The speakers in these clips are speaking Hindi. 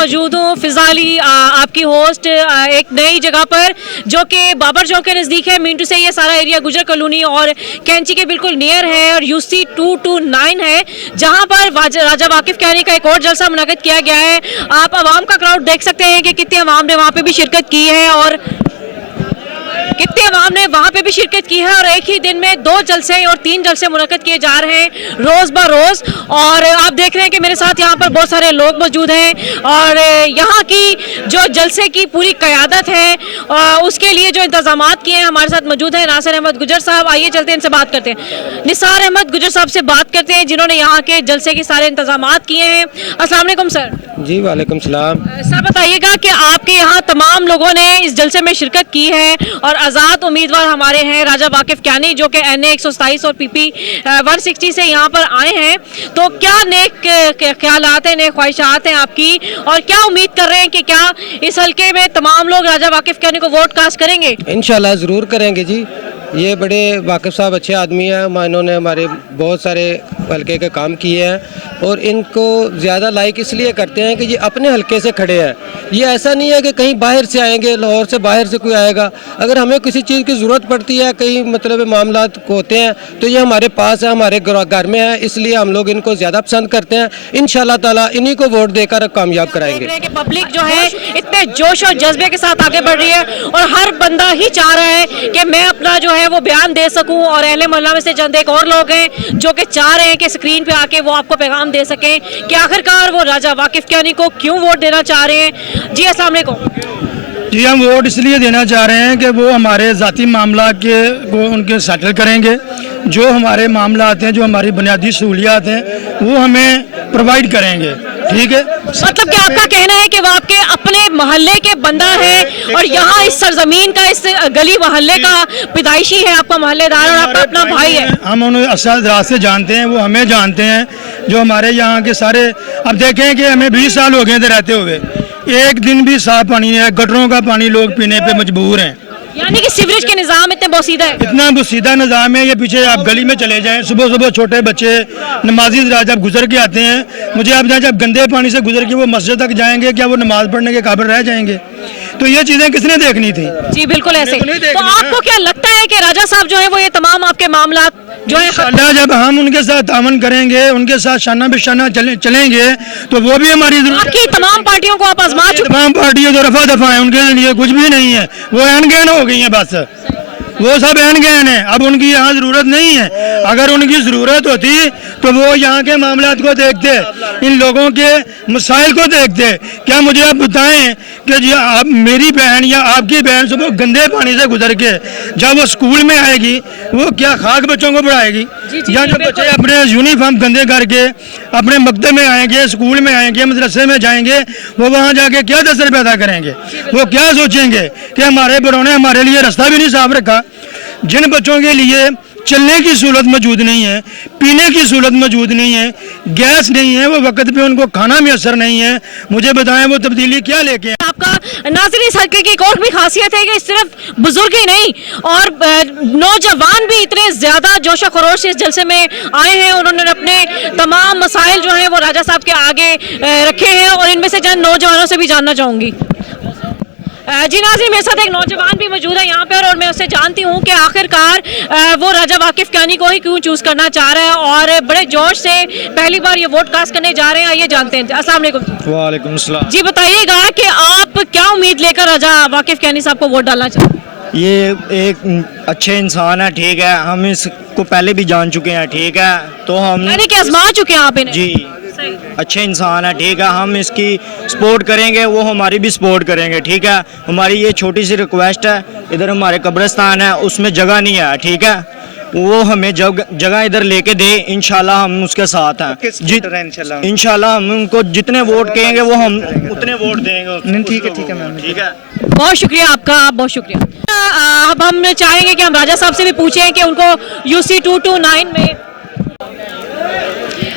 मौजूद हूँ फिजाली आपकी होस्ट एक नई जगह पर जो कि बाबर चौक के नज़दीक है। मिंटू से ये सारा एरिया गुजर कॉलोनी और कैंची के बिल्कुल नियर है और UC 229 है जहाँ पर राजा वाकिफ कियानी का एक और जलसा मुनक़्क़िद किया गया है। आप आवाम का क्राउड देख सकते हैं कि कितनी आवाम ने वहाँ पे भी शिरकत की है और कितने अवाम ने वहाँ पे भी शिरकत की है और एक ही दिन में 2 जलसे और 3 जलसे मुनक़्क़िद किए जा रहे हैं रोज़ ब रोज़। और आप देख रहे हैं कि मेरे साथ यहाँ पर बहुत सारे लोग मौजूद हैं और यहाँ की जो जलसे की पूरी क़यादत है उसके लिए जो इंतज़ामात किए हैं हमारे साथ मौजूद हैं नासिर अहमद गुजर साहब। आइए चलते हैं इनसे बात करते हैं। निसार अहमद गुजर साहब से बात करते हैं जिन्होंने यहाँ के जलसे के सारे इंतज़ामात किए हैं। अस्सलाम वालेकुम सर। जी वालेकुम सलाम। सर बताइएगा कि आपके यहाँ तमाम लोगों ने इस जलसे में शिरकत की है और आज़ाद उम्मीदवार हमारे हैं राजा वाकिफ कियानी जो कि NA 127 और PP 160 से यहाँ पर आए हैं, तो क्या नेक ख्यालात हैं, नेक ख्वाहिशात हैं आपकी और क्या उम्मीद कर रहे हैं कि क्या इस हल्के में तमाम लोग राजा वाकिफ कियानी को वोट कास्ट करेंगे? इंशाल्लाह ज़रूर करेंगे जी। ये बड़े वाकिफ साहब अच्छे आदमी हैं, इन्होंने हमारे बहुत सारे हल्के के काम किए हैं और इनको ज़्यादा लाइक इसलिए करते हैं कि ये अपने हल्के से खड़े हैं। ये ऐसा नहीं है कि कहीं बाहर से आएंगे, लाहौर से बाहर से कोई आएगा। अगर हमें किसी चीज़ की ज़रूरत पड़ती है, कहीं मतलब मामला होते हैं तो ये हमारे पास है, हमारे घर में है, इसलिए हम लोग इनको ज़्यादा पसंद करते हैं। इंशाल्लाह ताला इन्हीं को वोट देकर कामयाब कराएंगे। पब्लिक जो है इतने जोश और जज्बे के साथ आगे बढ़ रही है और हर बंदा ही चाह रहा है कि मैं अपना जो है वो बयान दे सकूं और अहले मोहल्ला में से चंद एक और लोग हैं जो कि चाह रहे हैं कि स्क्रीन पे आके वो आपको पैगाम दे सकें कि आखिरकार वो राजा वाकिफ कियानी को क्यों वोट देना चाह रहे हैं। जी अस्सलाम वालेकुम। जी हम वोट इसलिए देना चाह रहे हैं कि वो हमारे ज़ाती मामला के को उनके सेटल करेंगे। जो हमारे मामलात हैं, जो हमारी बुनियादी सहूलियात हैं वो हमें प्रोवाइड करेंगे। ठीक है, मतलब कि आपका कहना है कि वो आपके अपने मोहल्ले के बंदा है और यहाँ इस सरजमीन का, इस गली मोहल्ले का पैदाइशी है, आपका मोहल्लेदार और आपका अपना भाई है। हम उन्हें असल रात से जानते हैं, वो हमें जानते हैं। जो हमारे यहाँ के सारे, अब देखें कि हमें 20 साल हो गए थे रहते हुए, एक दिन भी साफ पानी है, गटरों का पानी लोग पीने पे मजबूर हैं। यानी कि सीवरेज के निज़ाम इतने बोसीदा है, इतना बोसीदा निज़ाम है। ये पीछे आप गली में चले जाएं, सुबह सुबह छोटे बच्चे नमाजी जब गुजर के आते हैं, मुझे आप जब गंदे पानी से गुजर के वो मस्जिद तक जाएंगे, क्या वो नमाज पढ़ने के काबिल रह जाएंगे? तो ये चीज़ें किसने देखनी थी? जी बिल्कुल ऐसे। तो आपको क्या लगता है कि राजा साहब जो है वो ये तमाम आपके मामला जो है जब हम उनके साथ तामन करेंगे, उनके साथ शाना बिशाना चलेंगे तो वो भी हमारी बाकी तमाम पार्टियों को आप आजमा चुके। तमाम पार्टियां जो रफा दफा है उनके लिए कुछ भी नहीं है, वो एन गैन हो गई हैं, बस वो सब एन गैन है। अब उनकी यहाँ ज़रूरत नहीं है। अगर उनकी ज़रूरत होती तो वो यहाँ के मामलात को देखते, इन लोगों के मसाइल को देखते। क्या मुझे आप बताएं कि जी आप मेरी बहन या आपकी बहन सुबह गंदे पानी से गुजर के जब वो स्कूल में आएगी वो क्या खाक बच्चों को पढ़ाएगी? या जो बच्चे अपने यूनिफॉर्म गंदे करके अपने मकतब में आएंगे, स्कूल में आएंगे, मदरसे में जाएंगे, वो वहाँ जाके क्या असर पैदा करेंगे? वो क्या सोचेंगे कि हमारे बड़ों ने हमारे लिए रास्ता भी नहीं साफ रखा। जिन बच्चों के लिए चलने की सहूलत मौजूद नहीं है, पीने की सहूलत मौजूद नहीं है, गैस नहीं है, वो वक्त पे उनको खाना मैसर नहीं है, मुझे बताएं वो तब्दीली क्या लेके आए? आपका नाज़रीन इस हल्के की एक और भी खासियत है कि सिर्फ बुजुर्ग ही नहीं और नौजवान भी इतने ज़्यादा जोश खरोश से इस जलसे में आए हैं। उन्होंने अपने तमाम मसाइल जो हैं वो राजा साहब के आगे रखे हैं और इनमें से चंद नौजवानों से भी जानना चाहूँगी। जी नाज़रीन मेरे साथ एक नौजवान भी मौजूद है यहाँ पर और मैं उससे जानती हूँ कि आखिरकार वो राजा वाकिफ कियानी को ही क्यों चूज़ करना चाह रहा है और बड़े जोश से पहली बार ये वोट कास्ट करने जा रहे हैं। ये जानते हैं। अस्सलाम वालेकुम। वालेकुम सलाम। जी बताइएगा कि आप क्या उम्मीद लेकर राजा वाकिफ कियानी साहब को वोट डालना चाहते हैं? ये एक अच्छे इंसान है, ठीक है, हम इसको पहले भी जान चुके हैं, ठीक है, तो हम यानी कि आजमा चुके हैं आप इन्हें? जी अच्छे इंसान है, ठीक है, हम इसकी सपोर्ट करेंगे, वो हमारी भी सपोर्ट करेंगे, ठीक है। हमारी ये छोटी सी रिक्वेस्ट है, इधर हमारे कब्रिस्तान है उसमें जगह नहीं है, ठीक है, वो हमें जगह इधर लेके दे, इंशाल्लाह हम उसके साथ हैं। इंशाल्लाह हम उनको जितने वोट कहेंगे वो हम उतने वोट देंगे। ठीक है, ठीक है मैम, ठीक है। बहुत शुक्रिया आपका, आप बहुत शुक्रिया। अब हम चाहेंगे कि हम राजा साहब से भी पूछें कि उनको UC 229 में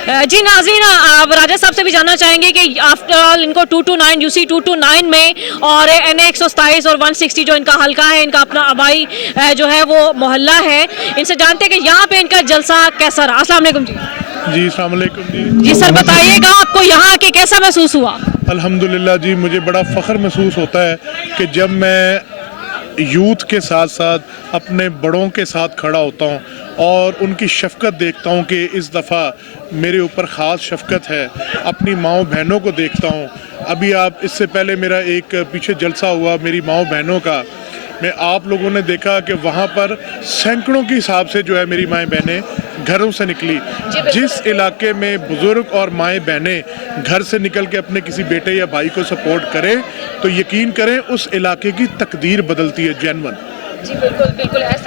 जी नाज़रीन आप राजा साहब से भी जानना चाहेंगे कि आफ्टर ऑल इनको 229 UC 229 में और NA 127 और 160 जो इनका हल्का है, इनका अपना आबाई जो है वो मोहल्ला है, इनसे जानते हैं कि यहाँ पे इनका जलसा कैसा रहा। अस्सलाम वालेकुम जी। जी अस्सलाम वालेकुम जी। जी सर, बताइएगा आपको यहाँ आके कैसा महसूस हुआ? अल्हम्दुलिल्लाह जी, मुझे बड़ा फ़ख्र महसूस होता है कि जब मैं यूथ के साथ साथ अपने बड़ों के साथ खड़ा होता हूँ और उनकी शफ़क़त देखता हूँ कि इस दफ़ा मेरे ऊपर ख़ास शफ़क़त है, अपनी माँओं बहनों को देखता हूँ। अभी आप इससे पहले मेरा एक पीछे जलसा हुआ मेरी माँओं बहनों का, मैं आप लोगों ने देखा कि वहाँ पर सैकड़ों के हिसाब से जो है मेरी माएँ बहनें घरों से निकली। जिस इलाके में बुज़ुर्ग और माएँ बहनें घर से निकल के अपने किसी बेटे या भाई को सपोर्ट करें तो यकीन करें उस इलाके की तकदीर बदलती है। जेन्युइन। जी बिल्कुल बिल्कुल।